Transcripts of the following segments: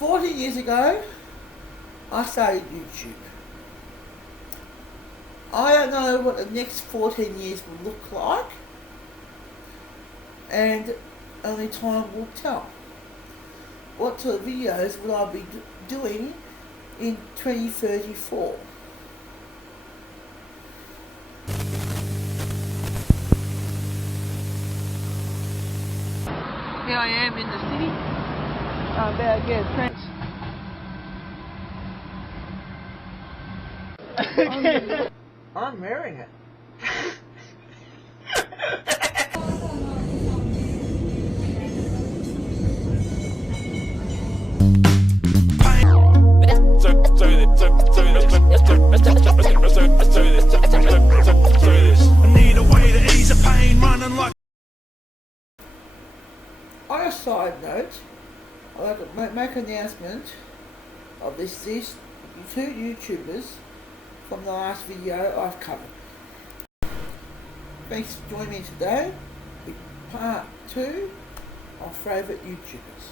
14 years ago, I started YouTube. I don't know what the next 14 years will look like, and only time will tell. What sort of videos will I be doing in 2034? Here I am in the city. I'm about to get a French. I'm wearing it. On a side note, I'd like to make an announcement of these two YouTubers from the last video I've covered. Thanks for joining me today with part 2 of favourite YouTubers.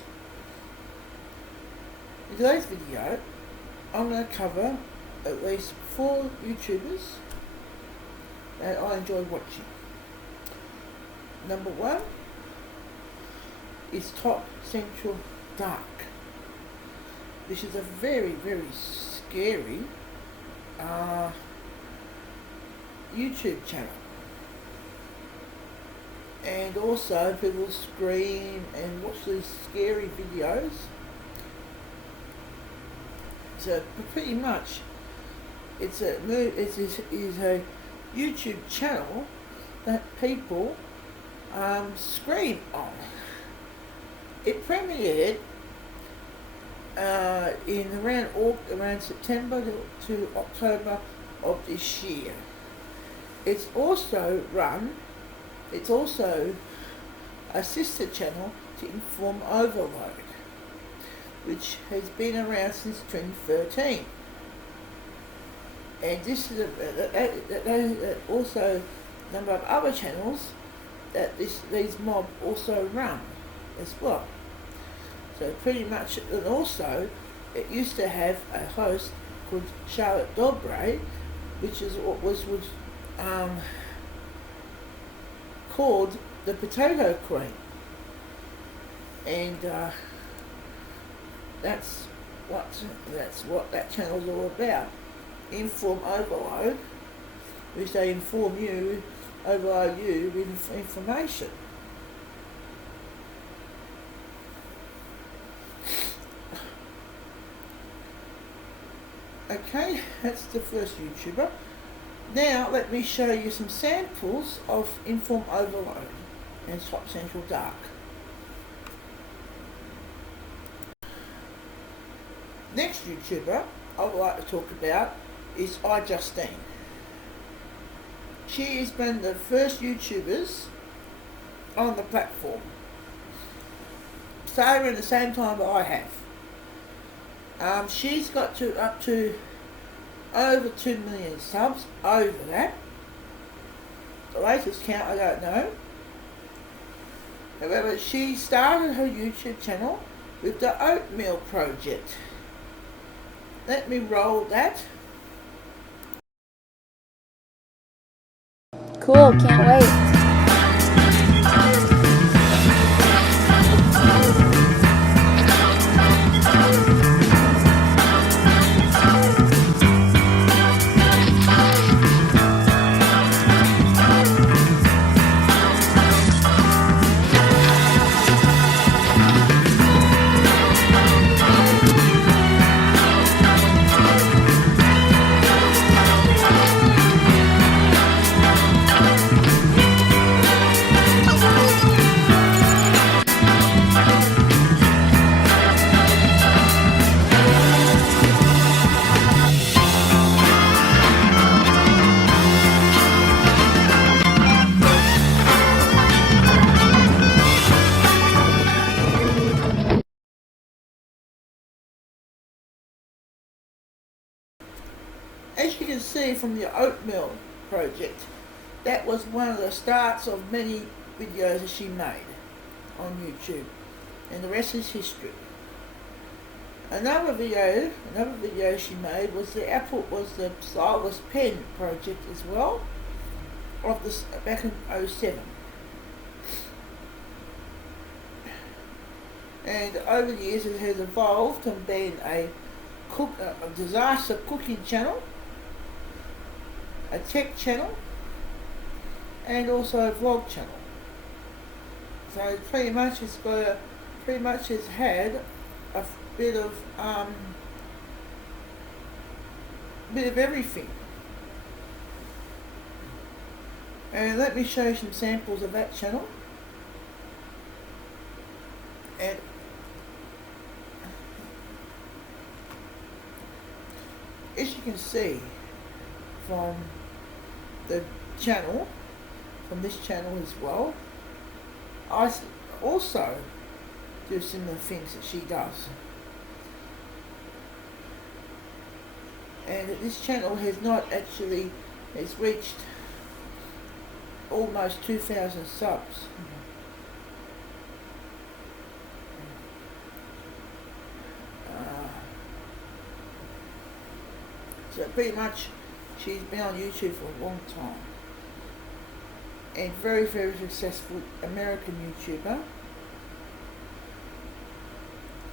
In today's video, I'm going to cover at least 4 YouTubers that I enjoy watching. Number 1 is Top Central Dark. This is a very, very scary YouTube channel. And also people scream and watch these scary videos. So pretty much it's a YouTube channel that people scream on. It premiered in around September to October of this year. It's also a sister channel to Inform Overload, which has been around since 2013. And this is also a number of other channels that these mob also run as well. So pretty much, and also it used to have a host called Stuart A, which is what was called the Potato Queen, and that's what that channel's all about. Inform Overload, which they overload you with information. Okay, that's the first YouTuber. Now let me show you some samples of Inform Overload and Top Central Dark. Next YouTuber I would like to talk about is iJustine. She has been the first YouTubers on the platform. Started around the same time that I have. She's got up to over 2 million subs, over that. The latest count I don't know. However, she started her YouTube channel with the Oatmeal Project. Let me roll that. Cool, can't wait. As you can see from the Oatmeal Project, that was one of the starts of many videos that she made on YouTube, and the rest is history. Another video she made was the stylus pen project as well, of this back in 07. And over the years it has evolved from being a disaster cooking channel, a tech channel, and also a vlog channel. So pretty much has had a bit of everything. And let me show you some samples of that channel. And as you can see from the channel, from this channel as well, I also do similar things that she does. And this channel has reached almost 2,000 subs. So pretty much she's been on YouTube for a long time, and very, very successful American YouTuber.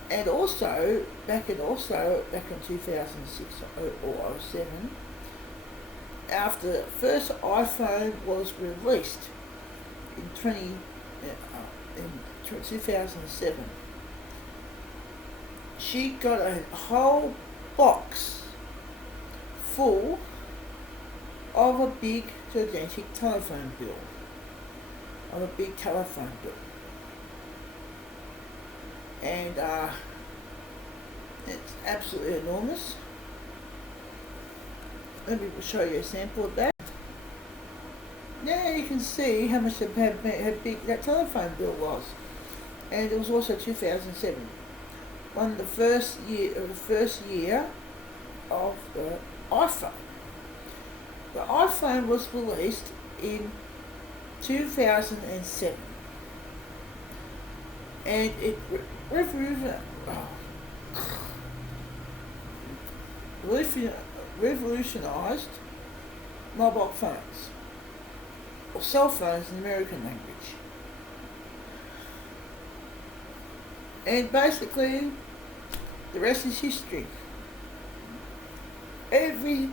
And also back in 2006 or 07, after the first iPhone was released in 2007, she got a whole box full of a big gigantic telephone bill, and it's absolutely enormous. Let me show you a sample of that. Now you can see how big that telephone bill was, and it was also 2007, the first year of the iPhone. The iPhone was released in 2007, and it revolutionized mobile phones, or cell phones in the American language. And basically, the rest is history. Every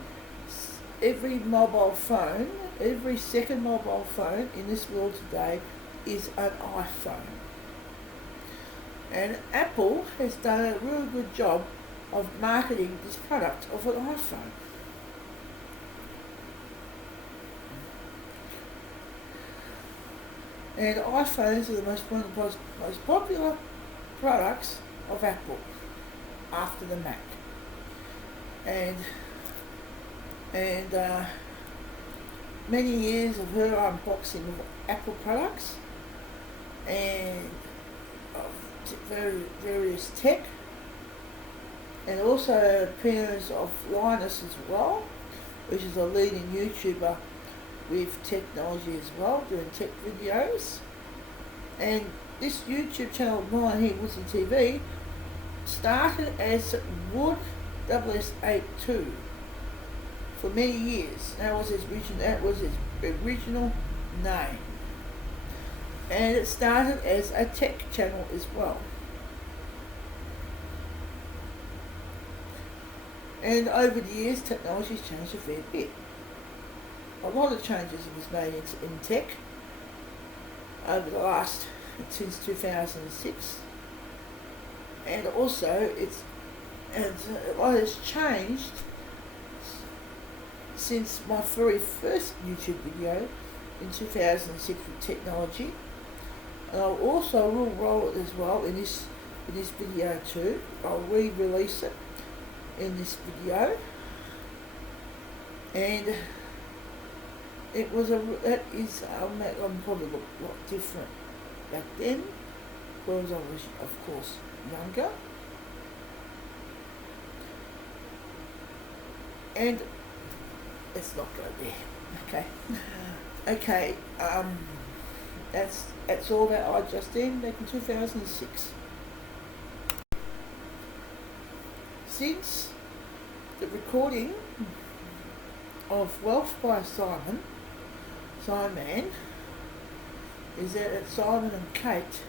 mobile phone, every second mobile phone in this world today is an iPhone. And Apple has done a really good job of marketing this product of an iPhone. And iPhones are one of the most popular products of Apple after the Mac. And many years of her unboxing of Apple products and of various tech, and also appearance of Linus as well, which is a leading YouTuber with technology as well, doing tech videos. And this YouTube channel of mine here, WoodsyTV, started as WoodsyTV for many years. That was his original name. And it started as a tech channel as well. And over the years, technology's changed a fair bit. A lot of changes was made in tech over the last, since 2006. And also, a lot has changed since my very first YouTube video in 2006 with technology. And I'll also roll it as well in this video too. I'll re-release it in this video, and it was I'm probably a lot different back then because I was, of course, younger. And let's not go there. Okay. That's all that I just did back in 2006. since the recording of Wealth by Simon, is that Simon and Kate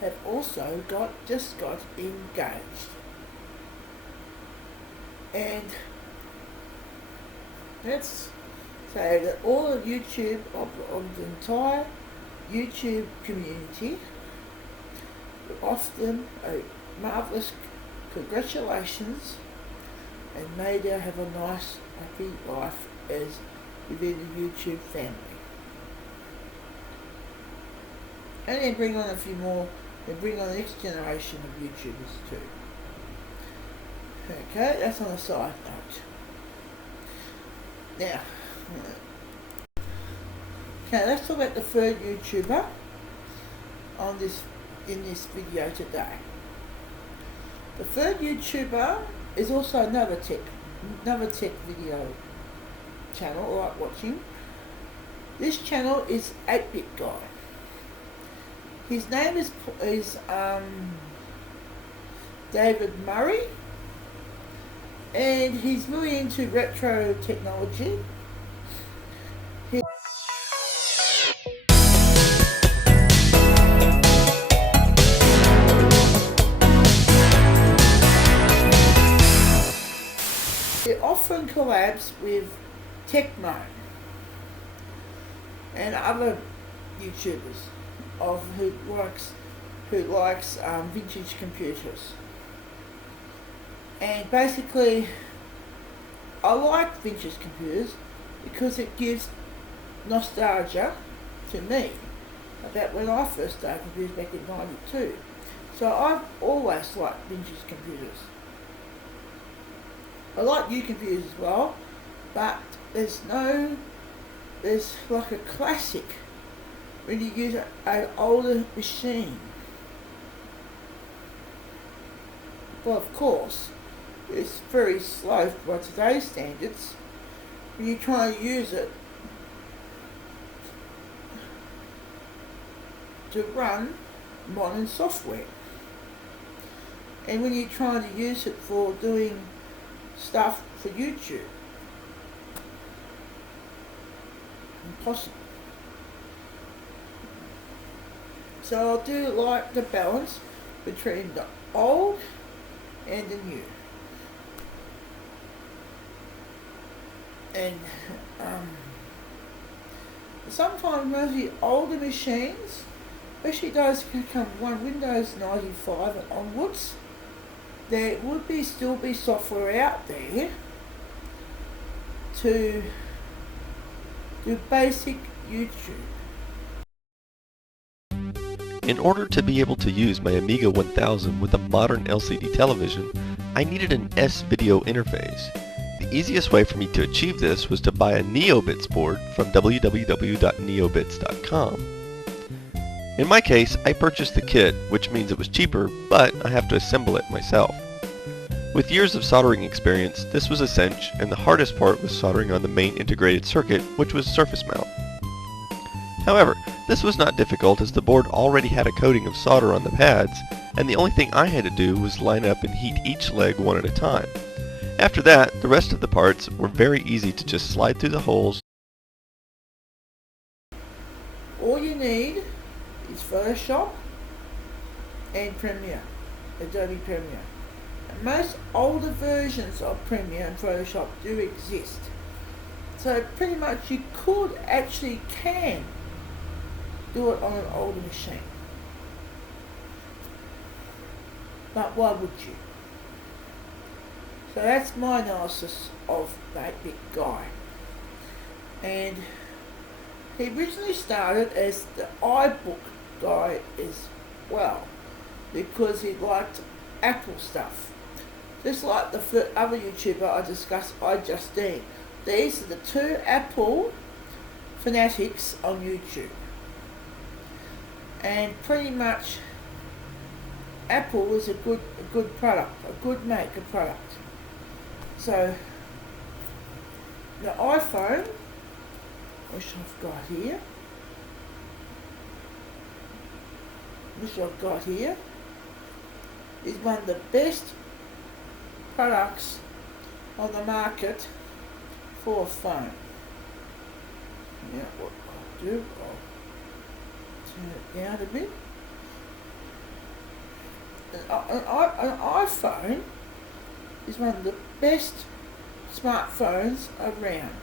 have also just got engaged. And let's say that all of YouTube, of the entire YouTube community, often a marvellous congratulations, and may they have a nice, happy life as within the YouTube family. And then bring on a few more, and bring on the next generation of YouTubers too. Okay, that's on a side note. Now, okay, let's talk about the third YouTuber in this video today. The third YouTuber is also another tech video channel I like watching. This channel is 8-Bit Guy. His name is David Murray, and he's really into retro technology. He often collabs with Techno and other YouTubers who likes vintage computers. And basically, I like vintage computers because it gives nostalgia to me about when I first started computers back in '92. So I've always liked vintage computers. I like new computers as well, but there's like a classic when you use an older machine. Well, of course, it's very slow by today's standards when you try to use it to run modern software. And when you try to use it for doing stuff for YouTube, impossible. So I do like the balance between the old and the new. And sometimes most of the older machines, especially those can come Windows 95 and onwards, there would still be software out there to do basic YouTube. In order to be able to use my Amiga 1000 with a modern LCD television, I needed an S-video interface. The easiest way for me to achieve this was to buy a NeoBits board from www.neobits.com. In my case, I purchased the kit, which means it was cheaper, but I have to assemble it myself. With years of soldering experience, this was a cinch, and the hardest part was soldering on the main integrated circuit, which was surface mount. However, this was not difficult as the board already had a coating of solder on the pads, and the only thing I had to do was line up and heat each leg one at a time. After that, the rest of the parts were very easy to just slide through the holes. All you need is Photoshop and Premiere, Adobe Premiere. And most older versions of Premiere and Photoshop do exist. So pretty much you can do it on an older machine. But why would you? So that's my analysis of the 8-Bit Guy. And he originally started as the iBook guy as well, because he liked Apple stuff. Just like the other YouTuber I discussed, iJustine. These are the two Apple fanatics on YouTube. And pretty much Apple was a good product, a good maker product. So the iPhone, which I've got here, is one of the best products on the market for a phone. Now what I'll do, I'll turn it down a bit. An iPhone is one of the best smartphones around.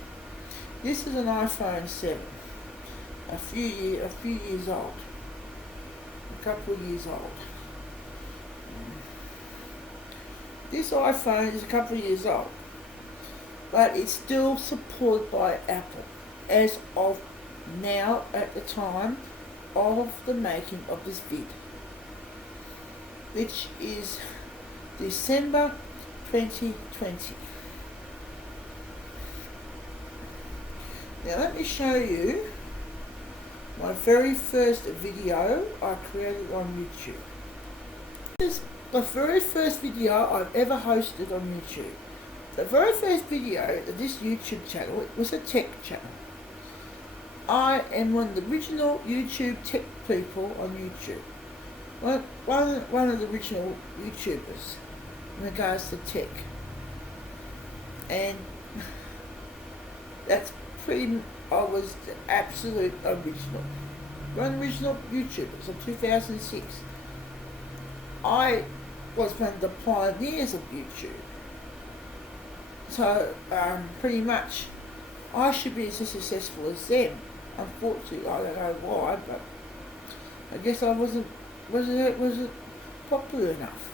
This is an iPhone 7, a few years old, a couple of years old. This iPhone is a couple of years old, but it's still supported by Apple as of now, at the time of the making of this vid, which is December 2020. Now let me show you my very first video I created on YouTube. This is the very first video I've ever hosted on YouTube. The very first video of this YouTube channel, it was a tech channel. I am one of the original YouTube tech people on YouTube. One of the original YouTubers in regards to tech. And that's I was the absolute original. One of the original YouTubers of 2006. I was one of the pioneers of YouTube. So, pretty much, I should be as successful as them. Unfortunately, I don't know why, but I guess I wasn't popular enough.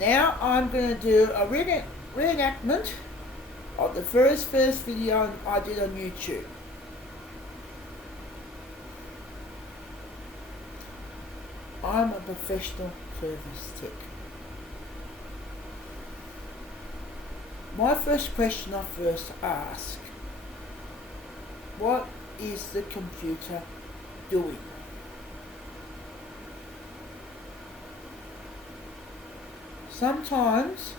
Now I'm going to do a reenactment of the first video I did on YouTube. I'm a professional service tech. My first question I first ask, what is the computer doing? Sometimes,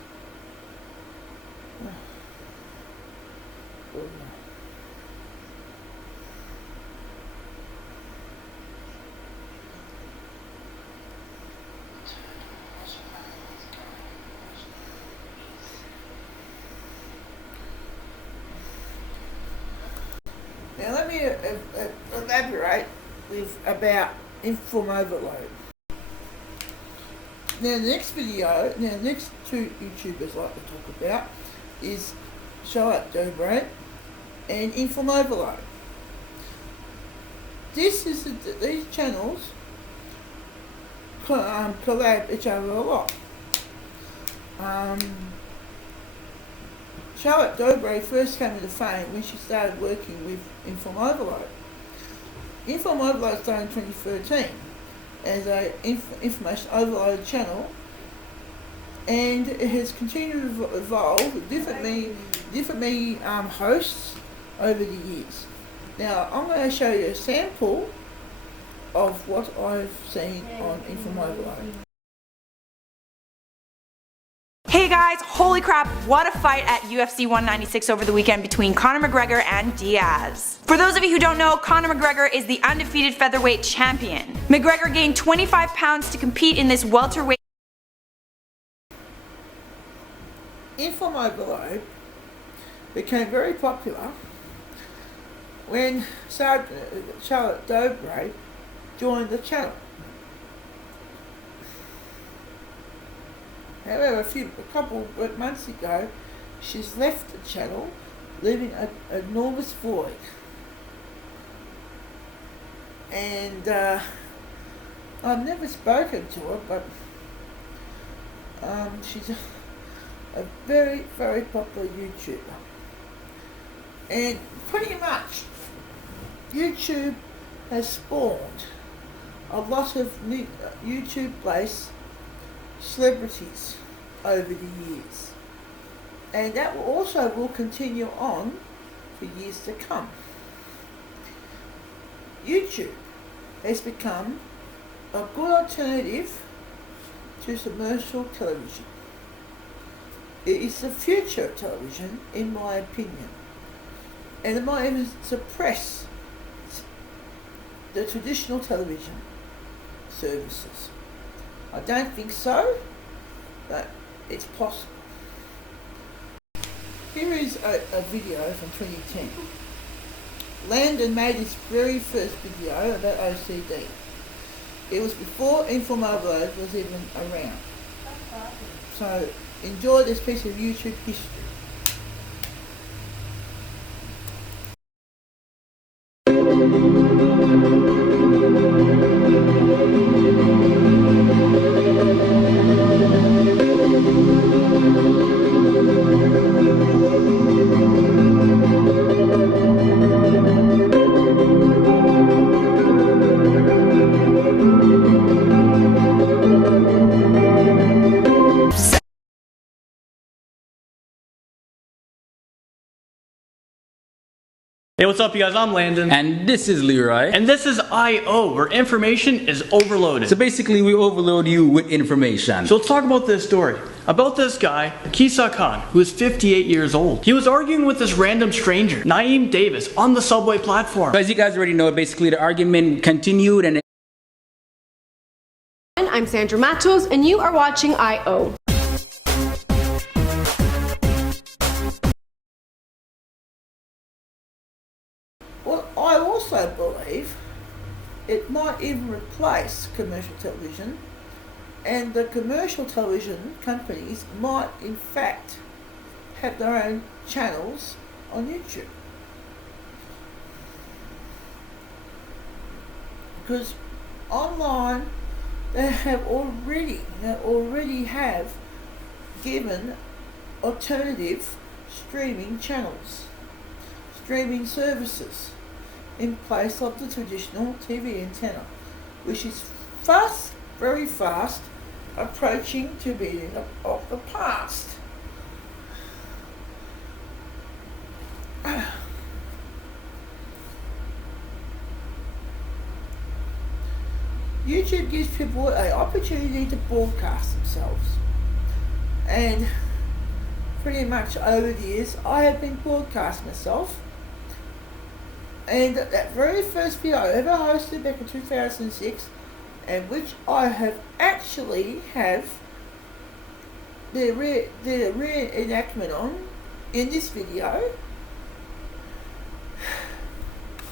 now let me elaborate about inform overload. Now the next two YouTubers I like to talk about is Stuart A and Inform Overload. These channels collab each other a lot. Charlotte Dobre first came into fame when she started working with Inform Overload. Inform Overload started in 2013 as a information overload channel, and it has continued to evolve with different hosts over the years. Now I'm going to show you a sample of what I've seen on Inform Overload. Hey guys, holy crap, what a fight at UFC 196 over the weekend between Conor McGregor and Diaz. For those of you who don't know, Conor McGregor is the undefeated featherweight champion. McGregor gained 25 pounds to compete in this welterweight. Inform Overload became very popular when Charlotte Dobre joined the channel. However, a couple of months ago, she's left the channel, leaving an enormous void. And I've never spoken to her, but she's a very, very popular YouTuber. And pretty much, YouTube has spawned a lot of new YouTube-based celebrities over the years, and that will continue on for years to come. YouTube has become a good alternative to commercial television. It is the future of television, in my opinion, and it might even suppress the traditional television services. I don't think so, but it's possible. Here is a video from 2010. Landon made his very first video about OCD. It was before Infomobile was even around. So enjoy this piece of YouTube history. Hey, what's up, you guys? I'm Landon. And this is Leroy. And this is I.O., where information is overloaded. So basically, we overload you with information. So let's talk about this story. About this guy, Kisa Khan, who is 58 years old. He was arguing with this random stranger, Naeem Davis, on the subway platform. So as you guys already know, basically the argument continued and... I'm Sandra Matos, and you are watching I.O. Well, I also believe it might even replace commercial television, and the commercial television companies might in fact have their own channels on YouTube. Because online they already have given alternative streaming channels, streaming services, in place of the traditional TV antenna, which is very fast approaching to being of the past. YouTube gives people an opportunity to broadcast themselves, and pretty much over the years I have been broadcasting myself. And that very first video I ever hosted back in 2006, and which I have actually the reenactment on in this video,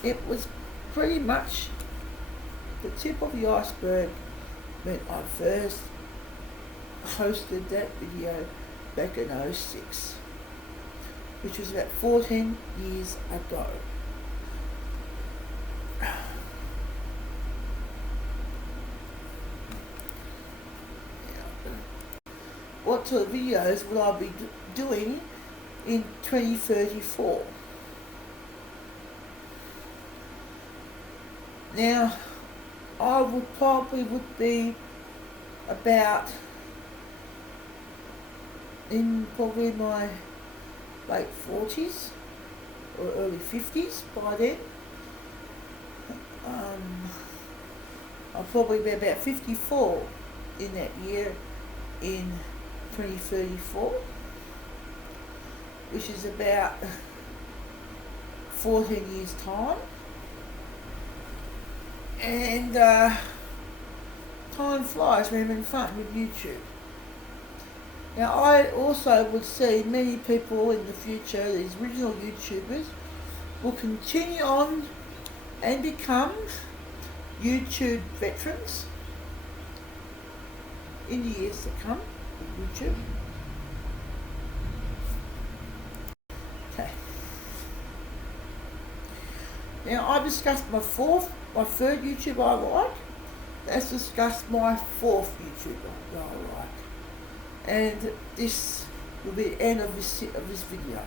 it was pretty much the tip of the iceberg when I first hosted that video back in 2006, which was about 14 years ago. What sort of videos will I be doing in 2034? Now, I would be about in probably my late 40s or early 50s by then. I'll probably be about 54 in that year in 2034, which is about 14 years time. And time flies, we're having fun with YouTube. Now I also would see many people in the future, these original YouTubers, will continue on and become YouTube veterans in the years to come with YouTube. Okay. Now I've discussed my third YouTuber I like. Let's discuss my fourth YouTuber that I like. And this will be the end of this video.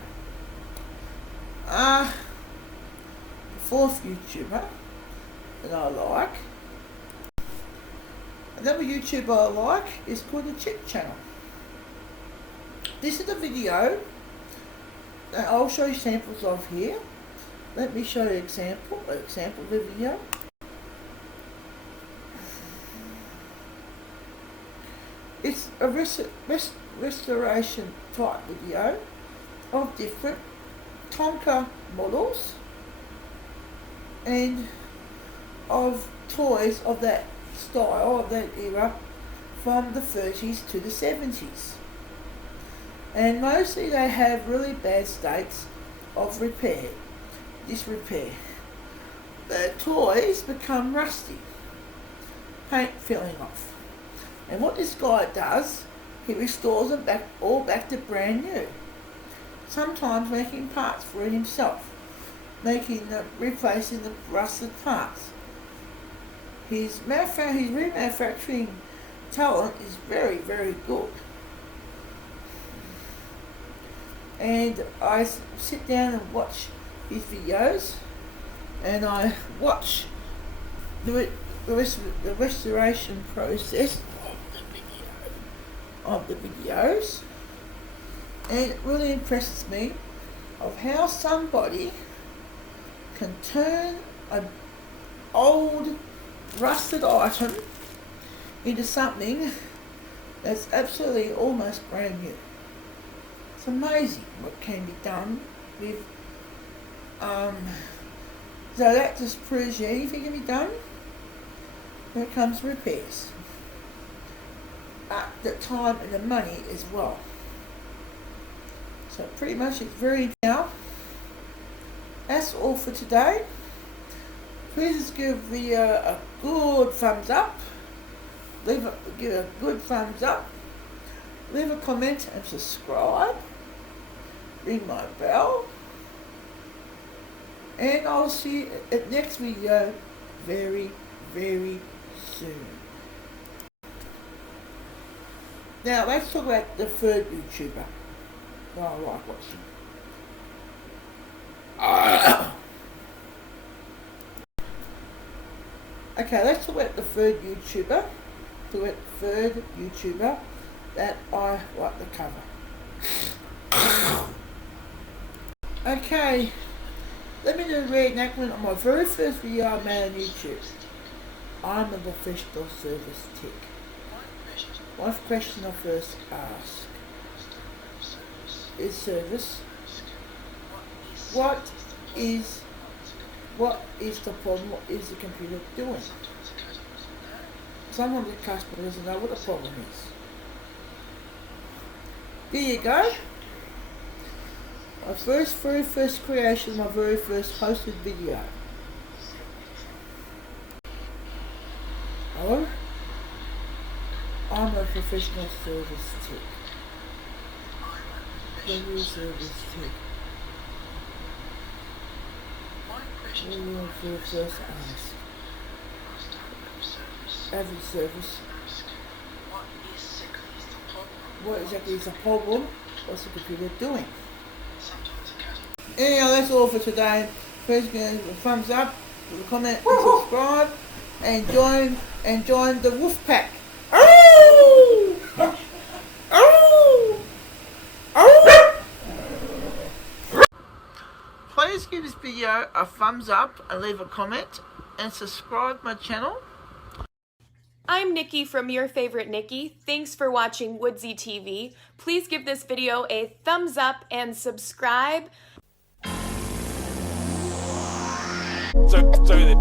The fourth YouTuber that I like, another YouTuber I like, is called the Chip Channel. This is a video that I'll show you samples of here, Let me show you an example video. It's a restoration type video of different Tonka models and of toys of that style, of that era, from the 30s to the 70s. And mostly they have really bad states of disrepair. The toys become rusty, paint filling off. And what this guy does, he restores them back to brand new. Sometimes making parts for himself, replacing the rusted parts. His remanufacturing talent is very, very good. And I sit down and watch his videos, and I watch the restoration process of the videos, and it really impresses me of how somebody can turn an old rusted item into something that's absolutely almost brand new. It's amazing what can be done with so that just proves you anything can be done when it comes to repairs. The time and the money as well. So pretty much it's very now. That's all for today. Please give the video a good thumbs up. Give a good thumbs up. Leave a comment and subscribe. Ring my bell. And I'll see you at next video very, very soon. Now let's talk about the third YouTuber that I like watching. Okay, let's talk about the third YouTuber. That I like to cover. Okay, let me do a reenactment on my very first video I made on YouTube. I'm a professional service tech. One question I first ask is service. What is the problem? What is the computer doing? Sometimes the customer doesn't know what the problem is. There you go. My very first creation, my very first posted video. Hello? I'm a professional service tech. General service tech. What do you first ask? Average service. What exactly is the problem? What's the computer doing? Anyhow, that's all for today. Please give a thumbs up, leave a comment and subscribe, and join the wolf pack. Please give this video a thumbs up and leave a comment and subscribe my channel. I'm Nikki from Your Favorite Nikki. Thanks for watching WoodsyTV. Please give this video a thumbs up and subscribe. Turn it.